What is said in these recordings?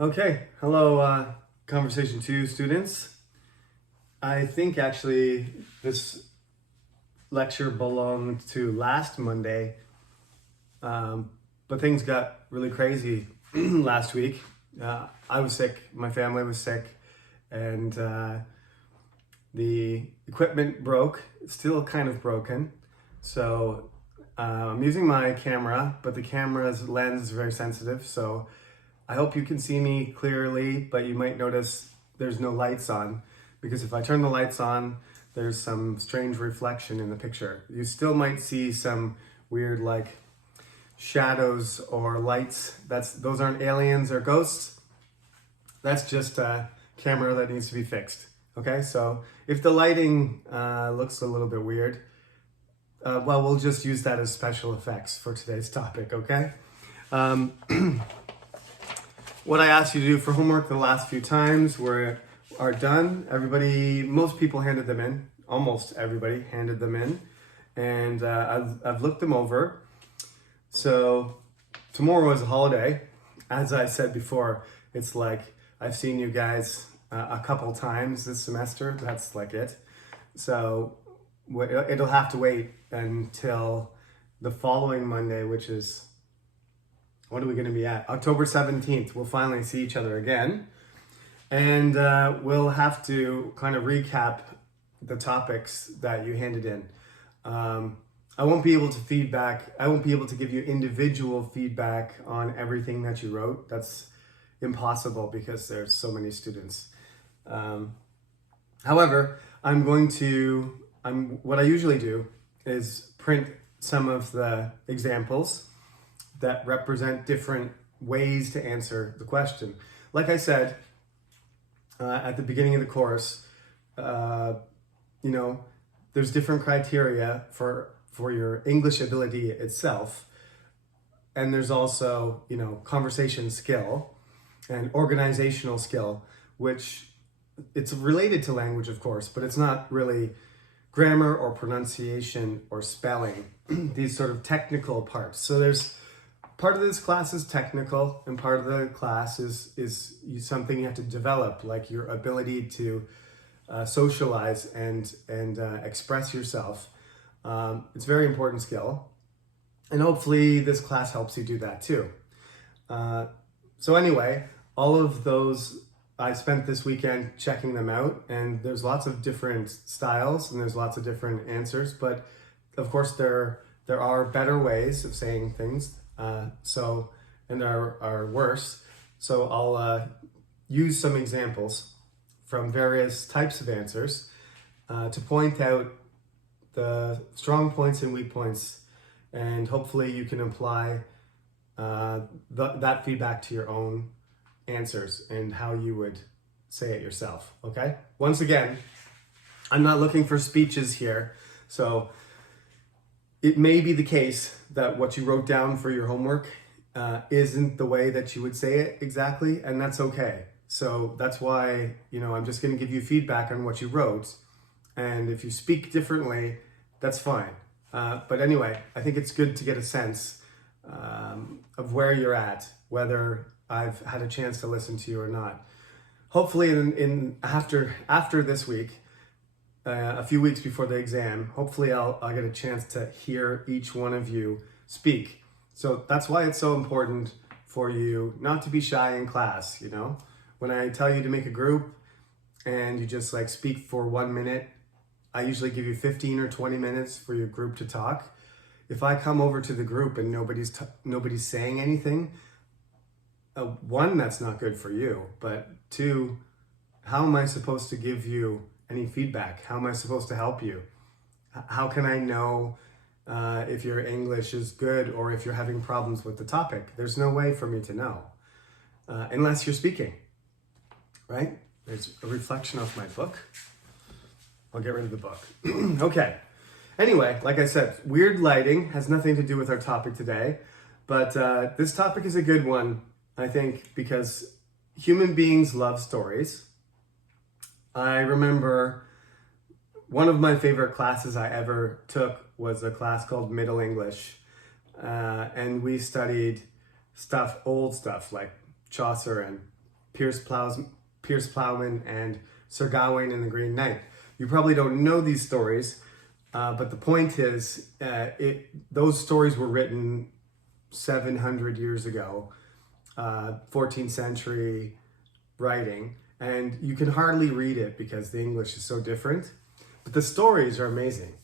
Okay, hello, Conversation 2 students. I think actually this lecture belonged to last Monday, but things got really crazy last week. I was sick, my family was sick, and the equipment broke. It's still kind of broken. So I'm using my camera, but the camera's lens is very sensitive, so I hope you can see me clearly, but you might notice there's no lights on, because if I turn the lights on, there's some strange reflection in the picture. You still might see some weird like shadows or lights. Those aren't aliens or ghosts. That's just a camera that needs to be fixed. Okay, so if the lighting looks a little bit weird, well, we'll just use that as special effects for today's topic, okay? What I asked you to do for homework the last few times are done. Most people handed them in. Almost everybody handed them in. And I've looked them over. So tomorrow is a holiday. As I said before, it's like I've seen you guys a couple times this semester. That's like it. So it'll have to wait until the following Monday, which is, what are we going to be at? October 17th. We'll finally see each other again. And we'll have to kind of recap the topics that you handed in. I won't be able to feedback. I won't be able to give you individual feedback on everything that you wrote. That's impossible because there's so many students. However, what I usually do is print some of the examples that represent different ways to answer the question. Like I said at the beginning of the course, there's different criteria for your English ability itself, and there's also conversation skill and organizational skill, which it's related to language, of course, but it's not really grammar or pronunciation or spelling. These sort of technical parts. So there's part of this class is technical, and part of the class is something you have to develop, like your ability to socialize and express yourself. It's a very important skill, and hopefully this class helps you do that too. So anyway, all of those, I spent this weekend checking them out, and there's lots of different styles and there's lots of different answers, but of course there are better ways of saying things. And there are worse. So I'll use some examples from various types of answers to point out the strong points and weak points, and hopefully you can apply that feedback to your own answers and how you would say it yourself, okay? Once again, I'm not looking for speeches here, so it may be the case that what you wrote down for your homework isn't the way that you would say it exactly, and that's okay. So that's why, I'm just going to give you feedback on what you wrote, and if you speak differently, that's fine. But anyway, I think it's good to get a sense of where you're at, whether I've had a chance to listen to you or not. Hopefully after this week, a few weeks before the exam, hopefully I'll get a chance to hear each one of you speak. So that's why it's so important for you not to be shy in class, When I tell you to make a group and you just speak for 1 minute, I usually give you 15 or 20 minutes for your group to talk. If I come over to the group and nobody's saying anything, one, that's not good for you, but two, how am I supposed to give you any feedback? How am I supposed to help you? How can I know if your English is good or if you're having problems with the topic? There's no way for me to know unless you're speaking, right? There's a reflection of my book. I'll get rid of the book. Okay. Anyway, like I said, weird lighting has nothing to do with our topic today, but this topic is a good one, I think, because human beings love stories. I remember one of my favorite classes I ever took was a class called Middle English. And we studied old stuff like Chaucer and Pierce Plowman and Sir Gawain and the Green Knight. You probably don't know these stories, but the point is, those stories were written 700 years ago, 14th century writing, and you can hardly read it because the English is so different, but the stories are amazing.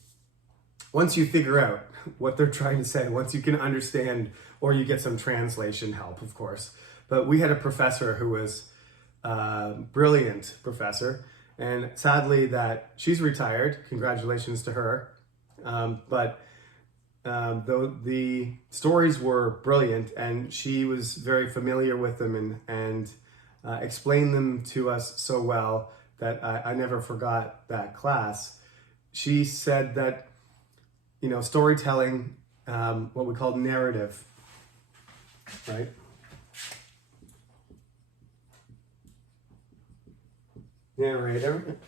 Once you figure out what they're trying to say, once you can understand, or you get some translation help, of course. But we had a professor who was a brilliant professor, and sadly that she's retired. Congratulations to her. But the stories were brilliant, and she was very familiar with them and explained them to us so well that I never forgot that class. She said that, storytelling, what we call narrative, right?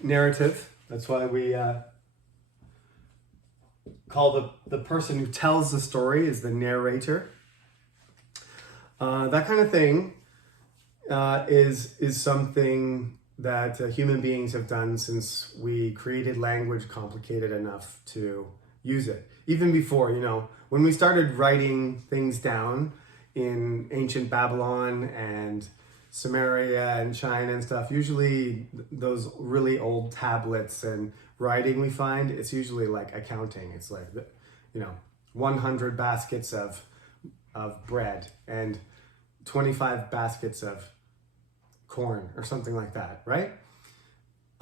Narrative. That's why we call the person who tells the story is the narrator. That kind of thing is something that human beings have done since we created language complicated enough to use it. Even before, when we started writing things down in ancient Babylon and Samaria and China and stuff, usually those really old tablets and writing we find, it's usually like accounting. It's like, 100 baskets of bread and 25 baskets of corn or something like that, right?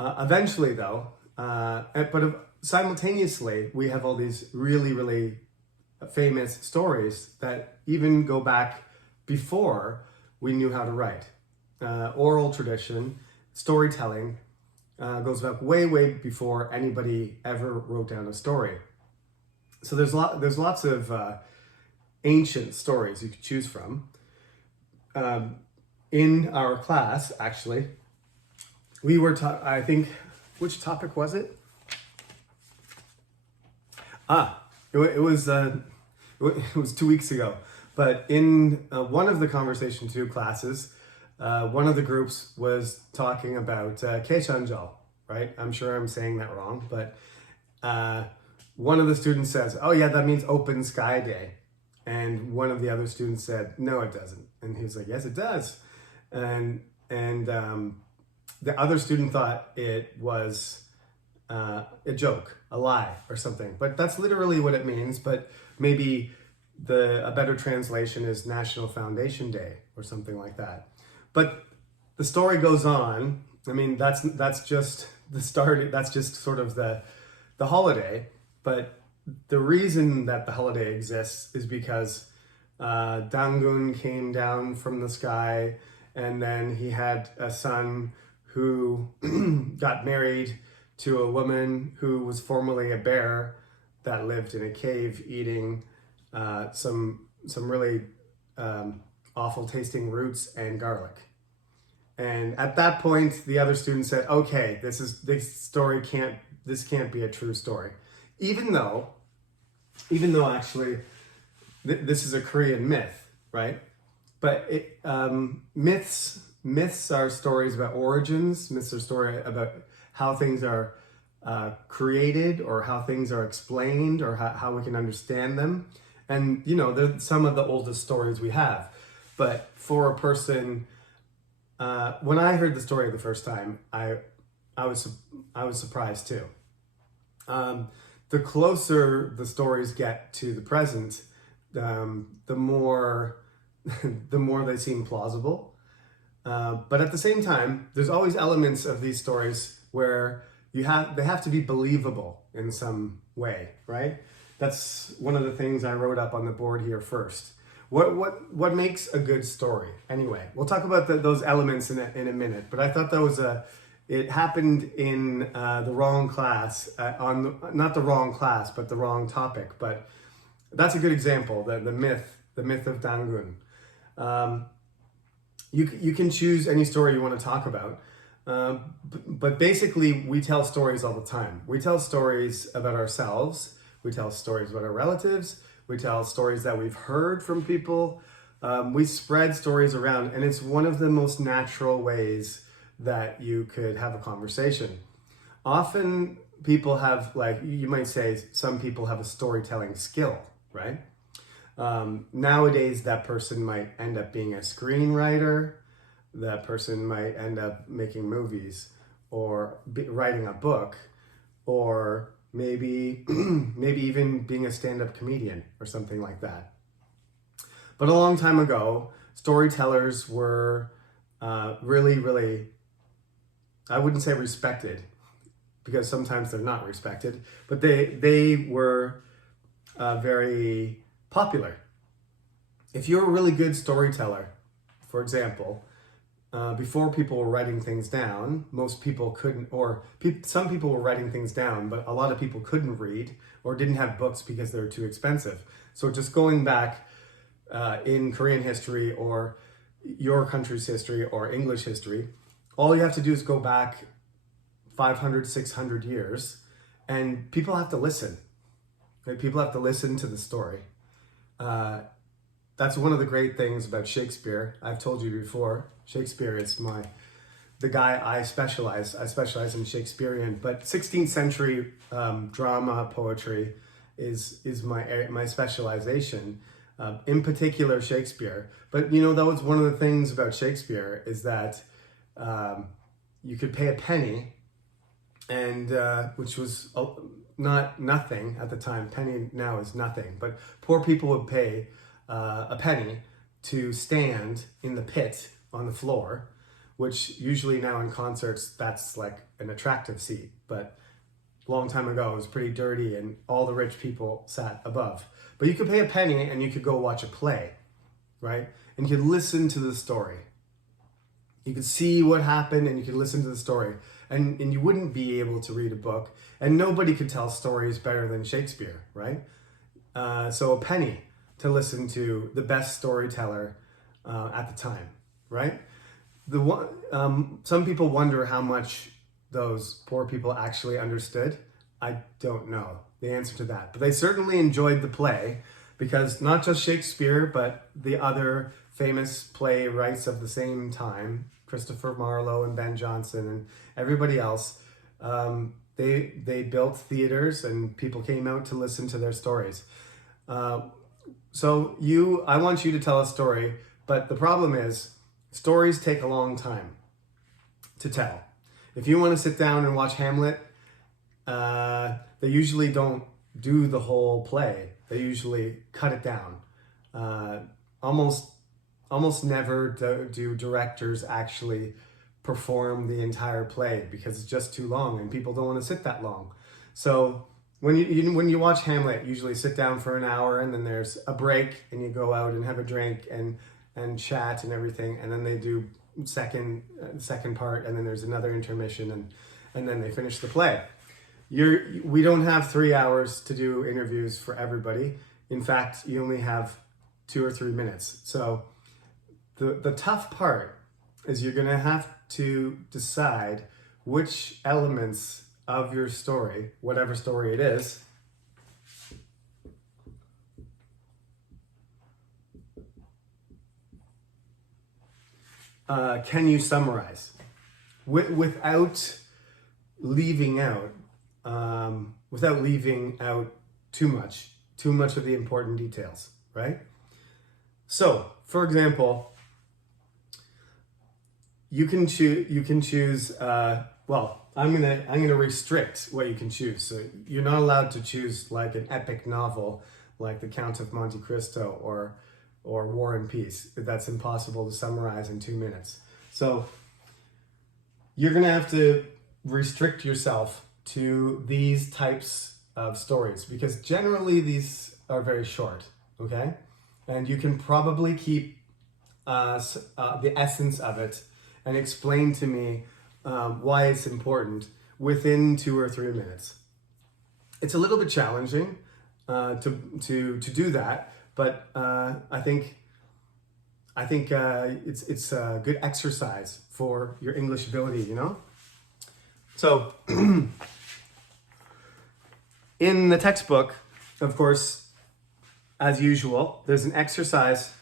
Eventually though, but simultaneously, we have all these really, really famous stories that even go back before we knew how to write. Oral tradition, storytelling, goes back way, way before anybody ever wrote down a story. So there's lots of ancient stories you could choose from. In our class, actually, we were taught, I think, which topic was it? It was 2 weeks ago. But in one of the Conversation 2 classes, one of the groups was talking about Keichanjal, right? I'm sure I'm saying that wrong, but one of the students says, oh yeah, that means Open Sky Day. And one of the other students said, no, it doesn't. And he was like, yes, it does. And the other student thought it was a joke, a lie or something. But that's literally what it means. But maybe a better translation is National Foundation Day or something like that. But the story goes on. I mean, that's just the start. That's just sort of the holiday. But the reason that the holiday exists is because Dangun came down from the sky, and then he had a son who got married to a woman who was formerly a bear that lived in a cave eating some really awful tasting roots and garlic. And at that point, the other student said, okay, this can't be a true story. Even though actually this is a Korean myth, right? But myths are stories about origins. Myths are stories about how things are created or how things are explained or how we can understand them. And, they're some of the oldest stories we have. But for a person, when I heard the story the first time, I was surprised too. The closer the stories get to the present, the more they seem plausible. But at the same time, there's always elements of these stories where they have to be believable in some way, right? That's one of the things I wrote up on the board here first. What makes a good story? Anyway, we'll talk about those elements in a minute. But I thought that it happened in the wrong class, not the wrong class, but the wrong topic. But that's a good example, the myth of Dangun. You can choose any story you want to talk about. But basically, we tell stories all the time. We tell stories about ourselves. We tell stories about our relatives. We tell stories that we've heard from people. We spread stories around, and it's one of the most natural ways that you could have a conversation. Often people have, like, you might say some people have a storytelling skill, right? Nowadays, that person might end up being a screenwriter, that person might end up making movies, or writing a book, or maybe maybe even being a stand-up comedian or something like that. But a long time ago, storytellers were really, I wouldn't say respected, because sometimes they're not respected, but they were very popular. If you're a really good storyteller, for example, before people were writing things down, most people couldn't, or some people were writing things down, but a lot of people couldn't read or didn't have books because they were too expensive. So just going back in Korean history, or your country's history, or English history, all you have to do is go back 500, 600 years, and people have to listen. Right? People have to listen to the story. That's one of the great things about Shakespeare. I've told you before, Shakespeare is the guy I specialize. I specialize in Shakespearean, but 16th century drama, poetry is my specialization. In particular, Shakespeare. But that was one of the things about Shakespeare, is that you could pay a penny, and which was not nothing at the time. Penny now is nothing, but poor people would pay a penny to stand in the pit on the floor, which usually now in concerts, that's like an attractive seat, but a long time ago it was pretty dirty, and all the rich people sat above. But you could pay a penny and you could go watch a play, right? And you could listen to the story. You could see what happened, and you could listen to the story. And you wouldn't be able to read a book, and nobody could tell stories better than Shakespeare, right? So a penny to listen to the best storyteller at the time, right? Some people wonder how much those poor people actually understood. I don't know the answer to that, but they certainly enjoyed the play, because not just Shakespeare, but the other famous playwrights of the same time, Christopher Marlowe and Ben Jonson and everybody else, they built theaters, and people came out to listen to their stories. So I want you to tell a story, but the problem is stories take a long time to tell. If you want to sit down and watch Hamlet, they usually don't do the whole play. They usually cut it down. Almost never do directors actually perform the entire play, because it's just too long and people don't want to sit that long. So when you watch Hamlet, usually sit down for an hour, and then there's a break, and you go out and have a drink and chat and everything, and then they do second part, and then there's another intermission, and then they finish the play. We don't have 3 hours to do interviews for everybody. In fact, you only have 2 or 3 minutes. So the tough part is you're gonna have to decide which elements of your story, whatever story it is, can you summarize without leaving out too much of the important details, right? So, for example, you can choose. I'm gonna restrict what you can choose. So you're not allowed to choose like an epic novel, like The Count of Monte Cristo or War and Peace. That's impossible to summarize in 2 minutes. So you're gonna have to restrict yourself to these types of stories, because generally these are very short, okay? And you can probably keep the essence of it and explain to me why it's important within 2 or 3 minutes. It's a little bit challenging to do that, but I think it's a good exercise for your English ability, So in the textbook, of course, as usual, there's an exercise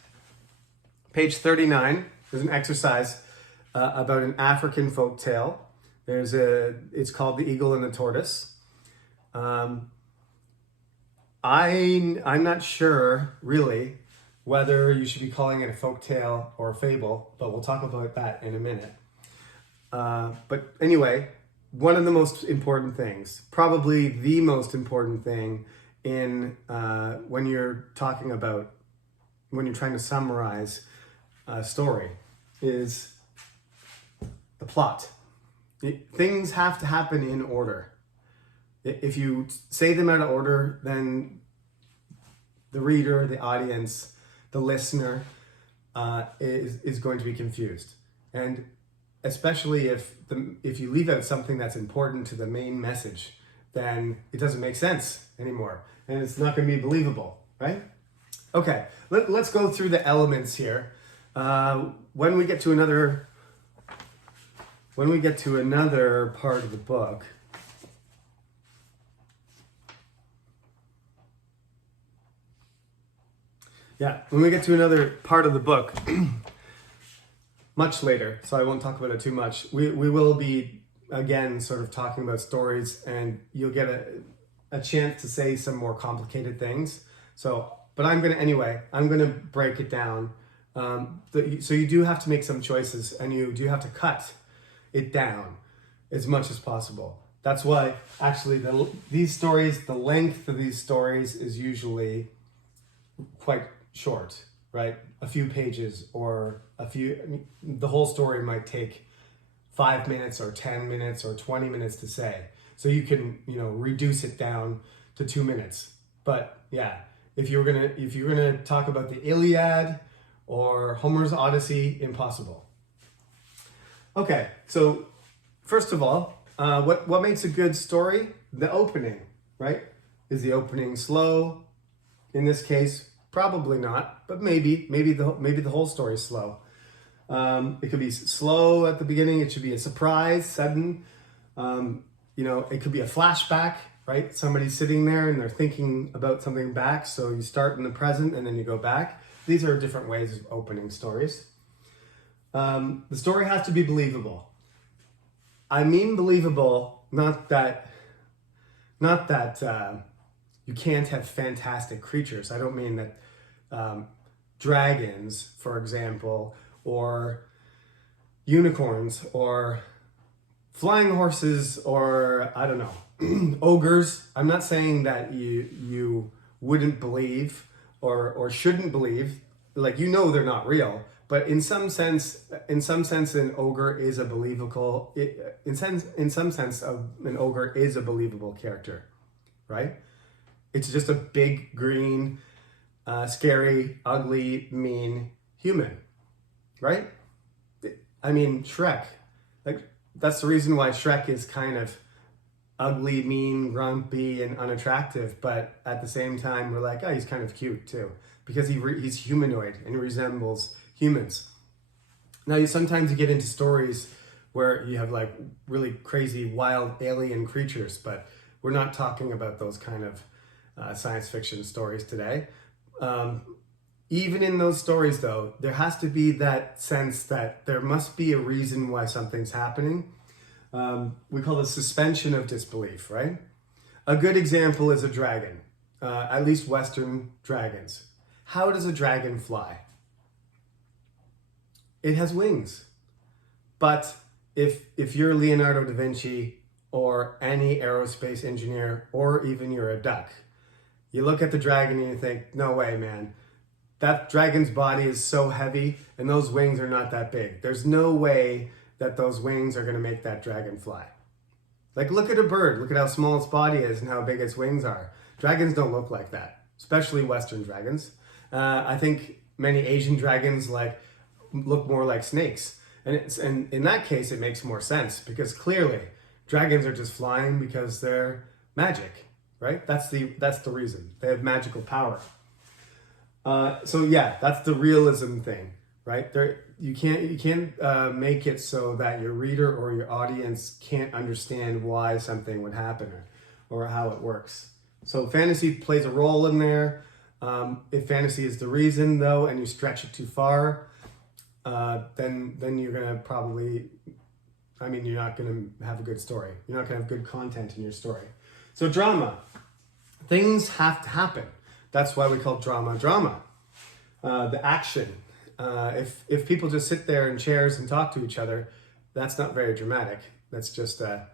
Page 39, there's an exercise about an African folk tale. It's called The Eagle and the Tortoise. I'm not sure, really, whether you should be calling it a folk tale or a fable, but we'll talk about that in a minute. But anyway, one of the most important things, probably the most important thing in when you're trying to summarize a story is the plot. Things have to happen in order. If you say them out of order, then the reader, the audience, the listener is going to be confused. And especially if you leave out something that's important to the main message, then it doesn't make sense anymore. And it's not going to be believable, right? Okay, let's go through the elements here. When we get to another part of the book, when we get to another part of the book, much later, so I won't talk about it too much, we will be, again, sort of talking about stories, and you'll get a chance to say some more complicated things. But I'm going to break it down. So you do have to make some choices, and you do have to cut it down as much as possible. That's why, actually, the length of these stories is usually quite short, right? A few pages or the whole story might take 5 minutes or 10 minutes or 20 minutes to say. So you can, reduce it down to 2 minutes. But yeah, if you're gonna talk about the Iliad or Homer's Odyssey, impossible. Okay, so first of all, what makes a good story? The opening, right? Is the opening slow? In this case, probably not, but maybe the whole story is slow. It could be slow at the beginning. It should be a surprise, sudden. It could be a flashback, right? Somebody's sitting there and they're thinking about something back. So you start in the present and then you go back. These are different ways of opening stories. The story has to be believable. I mean believable, not that you can't have fantastic creatures. I don't mean that dragons, for example, or unicorns, or flying horses, or I don't know, ogres. I'm not saying that you wouldn't believe or shouldn't believe, like they're not real. But in some sense, an ogre is a believable. In some sense, an ogre is a believable character, right? It's just a big, green, scary, ugly, mean human, right? I mean, Shrek. Like, that's the reason why Shrek is kind of ugly, mean, grumpy, and unattractive. But at the same time, we're like, oh, he's kind of cute too, because he's humanoid and he resembles humans. Now, sometimes you get into stories where you have like really crazy, wild alien creatures, but we're not talking about those kind of science fiction stories today. Even in those stories, though, there has to be that sense that there must be a reason why something's happening. We call it suspension of disbelief, right? A good example is a dragon, at least Western dragons. How does a dragon fly? It has wings. But if you're Leonardo da Vinci or any aerospace engineer, or even you're a duck, you look at the dragon and you think, no way, man. That dragon's body is so heavy and those wings are not that big. There's no way that those wings are going to make that dragon fly. Like, look at a bird. Look at how small its body is and how big its wings are. Dragons don't look like that, especially Western dragons. I think many Asian dragons look more like snakes. And in that case, it makes more sense because clearly dragons are just flying because they're magic, right? That's the reason. They have magical power. So yeah, that's the realism thing, right? You can't make it so that your reader or your audience can't understand why something would happen or how it works. So fantasy plays a role in there. If fantasy is the reason, though, and you stretch it too far, then you're gonna probably, you're not gonna have a good story. You're not gonna have good content in your story. So drama, things have to happen. That's why we call drama drama. The action. If people just sit there in chairs and talk to each other, that's not very dramatic. That's just a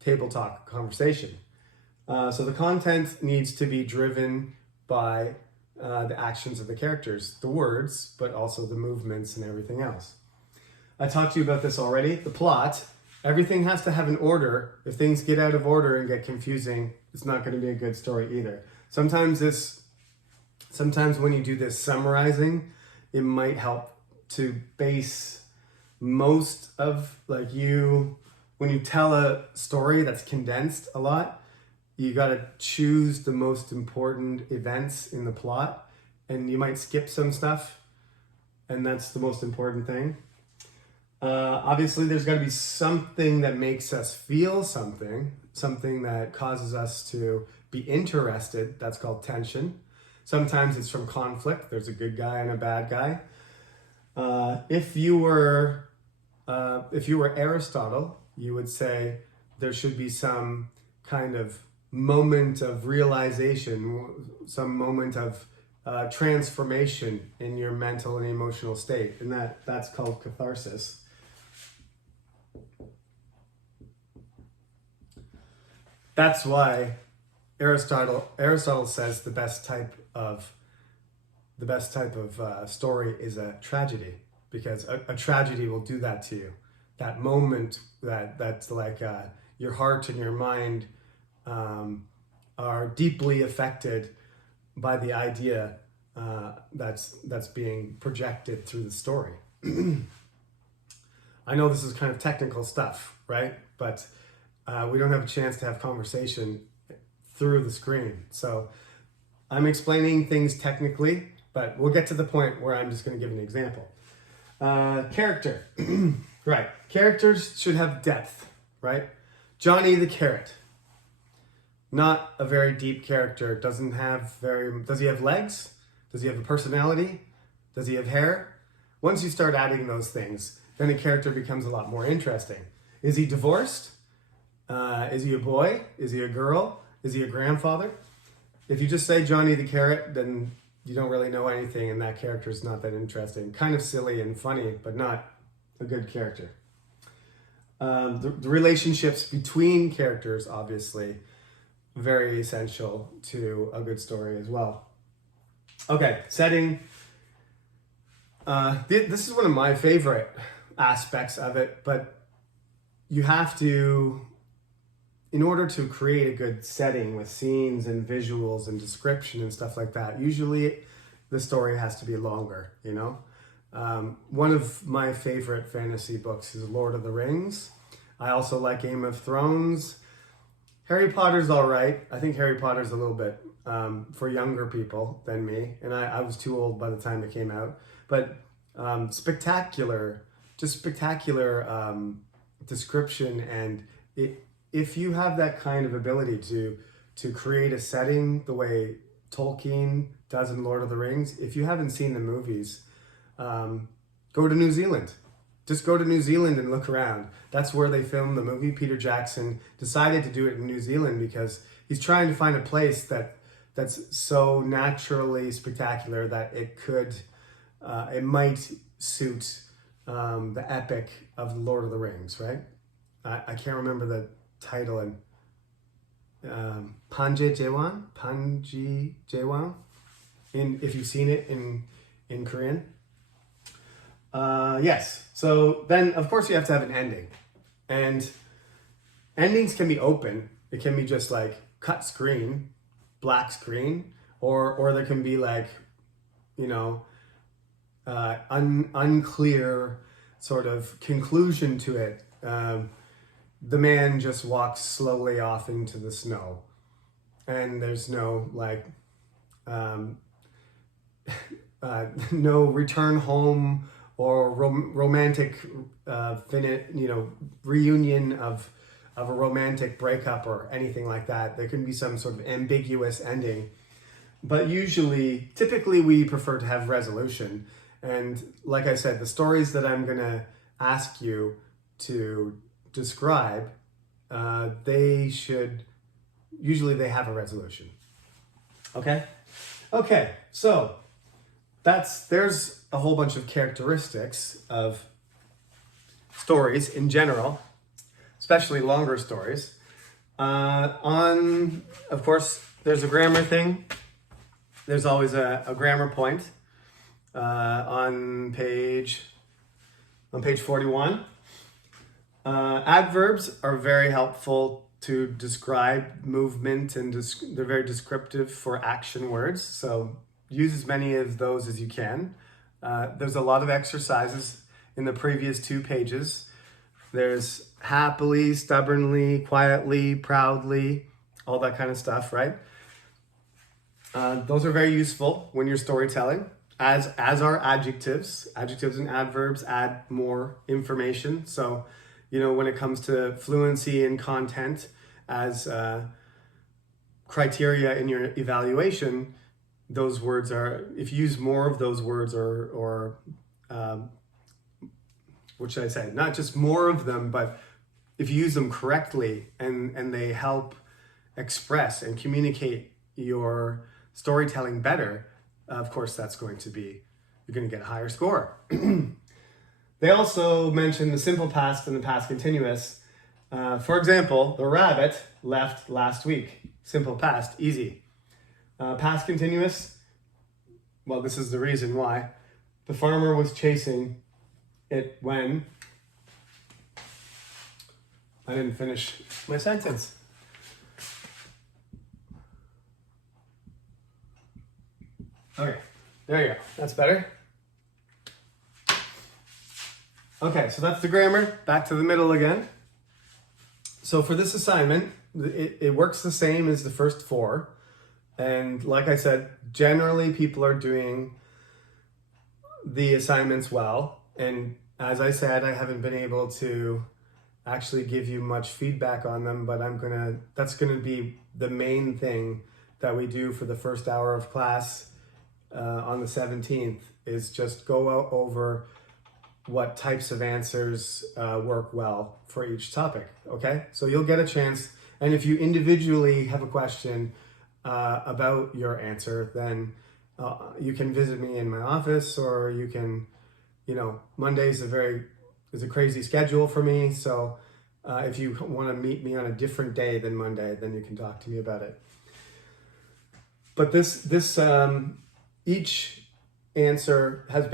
table talk conversation. So the content needs to be driven by the actions of the characters, the words, but also the movements and everything else. I talked to you about this already. The plot, everything has to have an order. If things get out of order and get confusing, it's not going to be a good story either. Sometimes when you do this summarizing, it might help to base most of, when you tell a story that's condensed a lot, you got to choose the most important events in the plot, and you might skip some stuff, and that's the most important thing. Obviously, there's got to be something that makes us feel something that causes us to be interested. That's called tension. Sometimes it's from conflict. There's a good guy and a bad guy. If you were Aristotle, you would say there should be some kind of moment of realization, some moment of transformation in your mental and emotional state, and that's called catharsis. That's why Aristotle says the best type of story is a tragedy, because a tragedy will do that to you. That moment that's like your heart and your mind are deeply affected by the idea that's being projected through the story. I know this is kind of technical stuff, right? But we don't have a chance to have conversation through the screen. So I'm explaining things technically, but we'll get to the point where I'm just going to give an example. Character. Right. Characters should have depth, right? Johnny the Carrot. Not a very deep character. Does he have legs? Does he have a personality? Does he have hair? Once you start adding those things, then a character becomes a lot more interesting. Is he divorced? Is he a boy? Is he a girl? Is he a grandfather? If you just say Johnny the Carrot, then you don't really know anything, and that character is not that interesting. Kind of silly and funny, but not a good character. The relationships between characters, obviously, very essential to a good story as well. Okay, setting. This is one of my favorite aspects of it, but you have to, in order to create a good setting with scenes and visuals and description and stuff like that, usually the story has to be longer, you know? One of my favorite fantasy books is Lord of the Rings. I also like Game of Thrones. Harry Potter's all right. I think Harry Potter's a little bit for younger people than me, and I was too old by the time it came out. But spectacular description, and if you have that kind of ability to create a setting the way Tolkien does in Lord of the Rings, if you haven't seen the movies, go to New Zealand. Just go to New Zealand and look around. That's where they filmed the movie. Peter Jackson decided to do it in New Zealand because he's trying to find a place that's so naturally spectacular that it might suit the epic of the Lord of the Rings, right? I can't remember the title. And Panji Jaewon, if you've seen it in Korean. Yes. So then, of course, you have to have an ending, and endings can be open. It can be just like cut screen, black screen, or there can be like, unclear sort of conclusion to it. The man just walks slowly off into the snow, and there's no no return home or romantic reunion of a romantic breakup or anything like that. There can be some sort of ambiguous ending, but typically we prefer to have resolution. And like I said, the stories that I'm gonna ask you to describe, usually they have a resolution. Okay? Okay, so there's a whole bunch of characteristics of stories in general, especially longer stories. Of course, there's a grammar thing. There's always a grammar point on page 41. Adverbs are very helpful to describe movement, and they're very descriptive for action words. So use as many of those as you can. There's a lot of exercises in the previous 2 pages. There's happily, stubbornly, quietly, proudly, all that kind of stuff, right? Those are very useful when you're storytelling, as are adjectives. Adjectives and adverbs add more information. So, when it comes to fluency and content as criteria in your evaluation, those words if you use more of those words or what should I say? Not just more of them, but if you use them correctly and they help express and communicate your storytelling better, of course, you're going to get a higher score. They also mention the simple past and the past continuous. For example, the rabbit left last week. Simple past, easy. Past continuous, well, this is the reason why. The farmer was chasing it when... I didn't finish my sentence. Okay, there you go. That's better. Okay, so that's the grammar. Back to the middle again. So for this assignment, it works the same as the first 4. And like I said, generally people are doing the assignments well. And as I said, I haven't been able to actually give you much feedback on them, but that's gonna be the main thing that we do for the first hour of class on the 17th, is just go over what types of answers work well for each topic, okay? So you'll get a chance, and if you individually have a question about your answer, then you can visit me in my office, or you can, Monday's is a crazy schedule for me, so if you want to meet me on a different day than Monday, then you can talk to me about it. But each answer has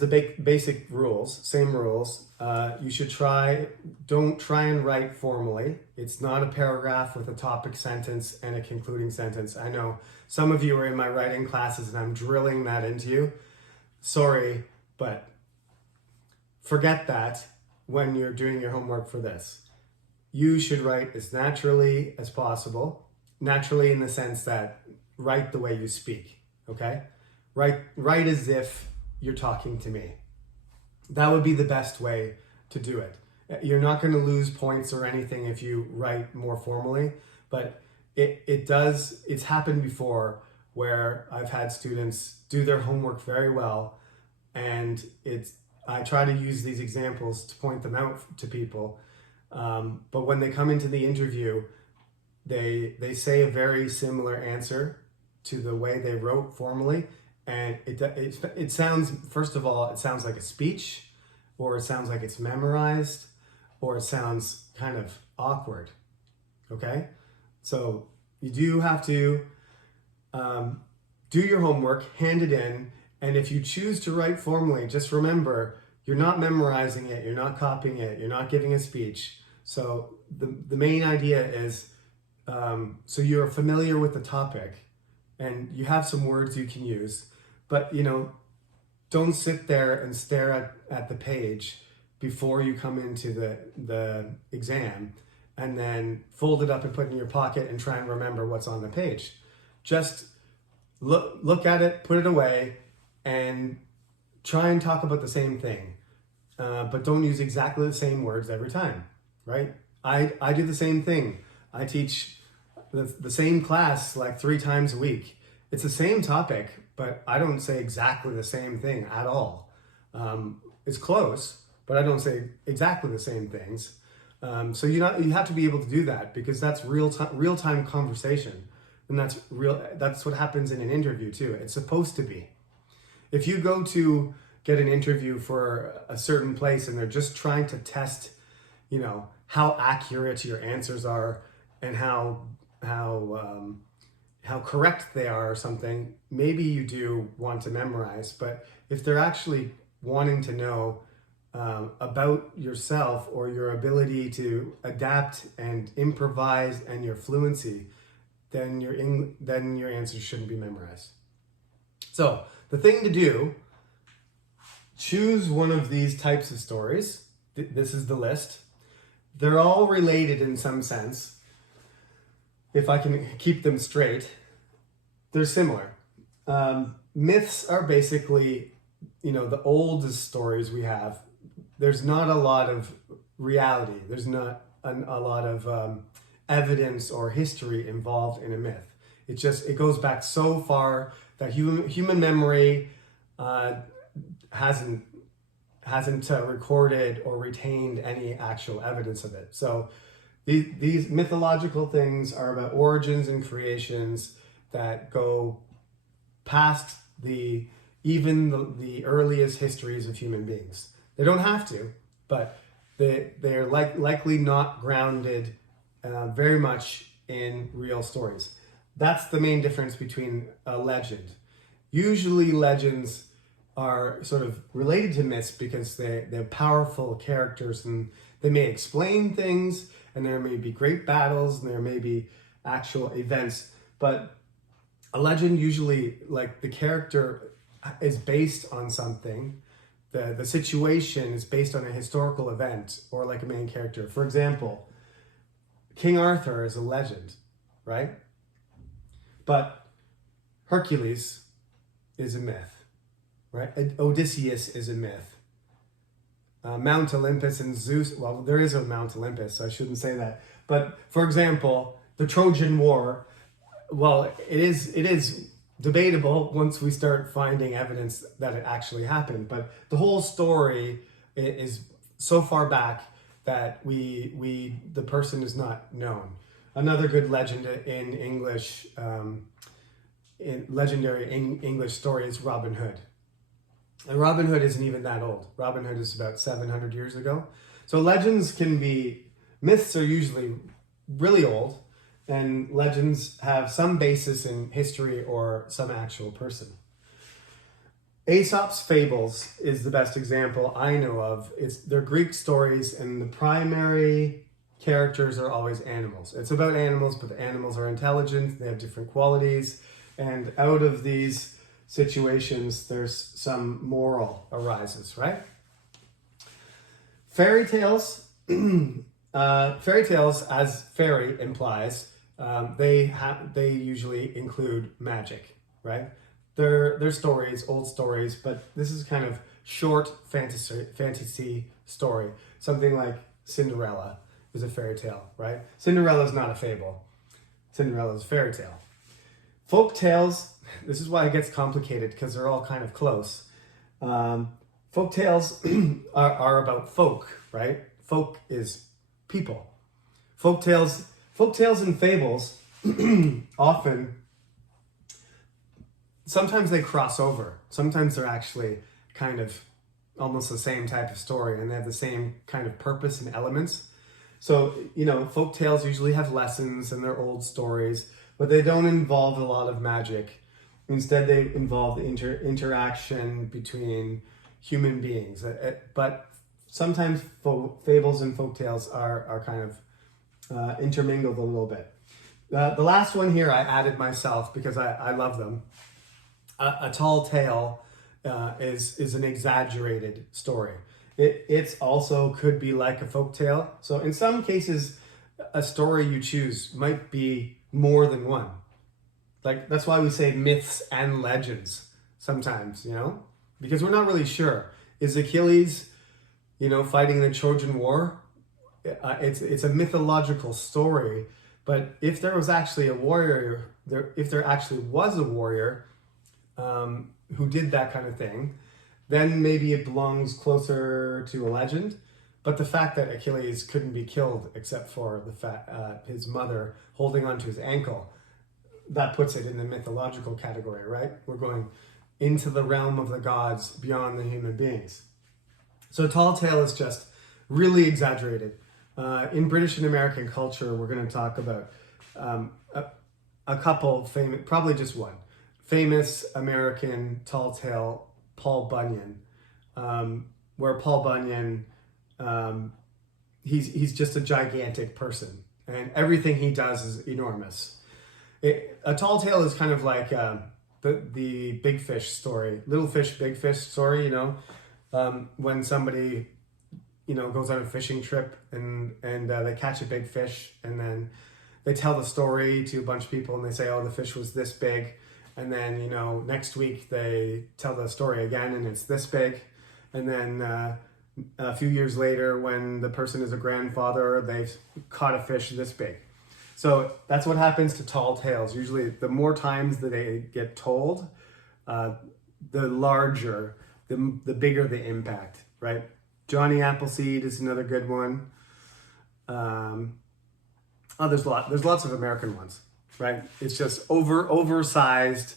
the basic rules, same rules. You should don't try and write formally. It's not a paragraph with a topic sentence and a concluding sentence. I know some of you are in my writing classes and I'm drilling that into you. Sorry, but forget that when you're doing your homework for this. You should write as naturally as possible. Naturally in the sense that write the way you speak, okay? Write as if you're talking to me. That would be the best way to do it. You're not going to lose points or anything if you write more formally, but it's happened before where I've had students do their homework very well, and I try to use these examples to point them out to people, but when they come into the interview, they say a very similar answer to the way they wrote formally. And it sounds, first of all, it sounds like a speech, or it sounds like it's memorized, or it sounds kind of awkward, okay? So you do have to do your homework, hand it in, and if you choose to write formally, just remember, you're not memorizing it, you're not copying it, you're not giving a speech. So the main idea is, so you're familiar with the topic, and you have some words you can use. But, don't sit there and stare at the page before you come into the exam and then fold it up and put it in your pocket and try and remember what's on the page. Just look at it, put it away, and try and talk about the same thing. But don't use exactly the same words every time, right? I do the same thing. I teach the same class like 3 times a week. It's the same topic, but I don't say exactly the same thing at all. It's close, but I don't say exactly the same things. So you have to be able to do that, because that's real time conversation, and that's what happens in an interview too. It's supposed to be. If you go to get an interview for a certain place and they're just trying to test, how accurate your answers are and how correct they are or something, maybe you do want to memorize. But if they're actually wanting to know about yourself or your ability to adapt and improvise and your fluency, then your answers shouldn't be memorized. So the thing to do, choose one of these types of stories. This is the list. They're all related in some sense. If I can keep them straight, they're similar. Myths are basically, the oldest stories we have. There's not a lot of reality. There's not a lot of evidence or history involved in a myth. It goes back so far that human memory hasn't recorded or retained any actual evidence of it. So these mythological things are about origins and creations that go past even the earliest histories of human beings. They don't have to, but they're likely not grounded very much in real stories. That's the main difference between a legend. Usually legends are sort of related to myths because they're powerful characters, and they may explain things, and there may be great battles, and there may be actual events. But a legend usually, like, the character is based on something. The situation is based on a historical event or like a main character. For example, King Arthur is a legend, right? But Hercules is a myth, right? Odysseus is a myth. Mount Olympus and Zeus, well, there is a Mount Olympus, so I shouldn't say that. But for example, the Trojan War, well, it is debatable once we start finding evidence that it actually happened. But the whole story is so far back that the person is not known. Another good legend in English, legendary English story is Robin Hood. And Robin Hood isn't even that old. Robin Hood is about 700 years ago. So myths are usually really old, and legends have some basis in history or some actual person. Aesop's fables is the best example I know of. They're Greek stories, and the primary characters are always animals. It's about animals, but the animals are intelligent, they have different qualities, and out of these situations, there's some moral arises, right? Fairy tales, as fairy implies, they usually include magic, right? They're stories, old stories, but this is kind of short fantasy story. Something like Cinderella is a fairy tale, right? Cinderella is not a fable. Cinderella is a fairy tale. Folk tales, this is why it gets complicated, because they're all kind of close. Folk tales are about folk, right? Folk is people. Folk tales and fables often, sometimes they cross over. Sometimes they're actually kind of almost the same type of story, and they have the same kind of purpose and elements. So, folk tales usually have lessons, and they're old stories, but they don't involve a lot of magic. Instead, they involve the interaction between human beings. But sometimes fables and folktales are kind of intermingled a little bit. The last one here I added myself because I love them. A tall tale is an exaggerated story. It's also could be like a folktale. So in some cases, a story you choose might be more than one. Like, that's why we say myths and legends sometimes, because we're not really sure. Is Achilles, fighting the Trojan War? It's a mythological story, but if there was actually a warrior, if there actually was a warrior, who did that kind of thing, then maybe it belongs closer to a legend. But the fact that Achilles couldn't be killed except for his mother holding onto his ankle, that puts it in the mythological category, right? We're going into the realm of the gods beyond the human beings. So tall tale is just really exaggerated. In British and American culture, we're going to talk about a couple famous, probably just one, famous American tall tale, Paul Bunyan, where Paul Bunyan, he's just a gigantic person, and everything he does is enormous. A tall tale is kind of like the big fish story, little fish, big fish story, you know, when somebody, you know, goes on a fishing trip and they catch a big fish, and then they tell the story to a bunch of people and they say, oh, the fish was this big. And then, you know, next week they tell the story again and it's this big. And then a few years later, when the person is a grandfather, they've caught a fish this big. So that's what happens to tall tales. Usually the more times that they get told, the larger, the bigger the impact, right? Johnny Appleseed is another good one. There's lots of American ones, right? It's just oversized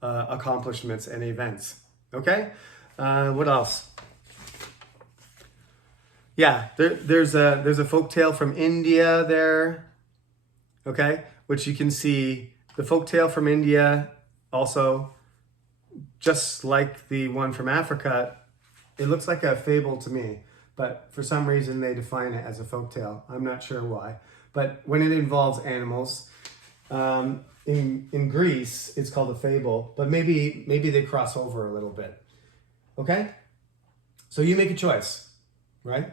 accomplishments and events. Okay, what else? Yeah, there's a folktale from India there. Okay, which you can see the folktale from India also, just like the one from Africa. It looks like a fable to me, but for some reason they define it as a folktale. I'm not sure why. But when it involves animals, in Greece, it's called a fable, but maybe they cross over a little bit. Okay? So you make a choice, right?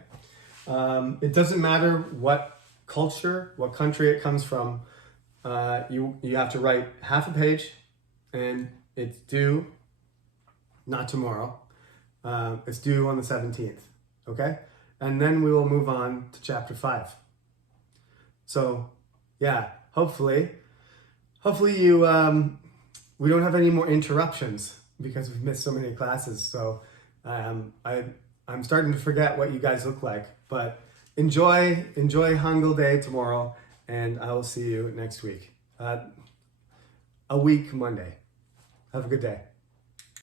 It doesn't matter what culture, what country it comes from. You have to write half a page, and it's due not tomorrow. It's due on the 17th, okay? And then we will move on to chapter 5. So, yeah, hopefully you, we don't have any more interruptions because we've missed so many classes. So I'm starting to forget what you guys look like, but enjoy Hangul Day tomorrow, and I will see you next week. A week Monday. Have a good day.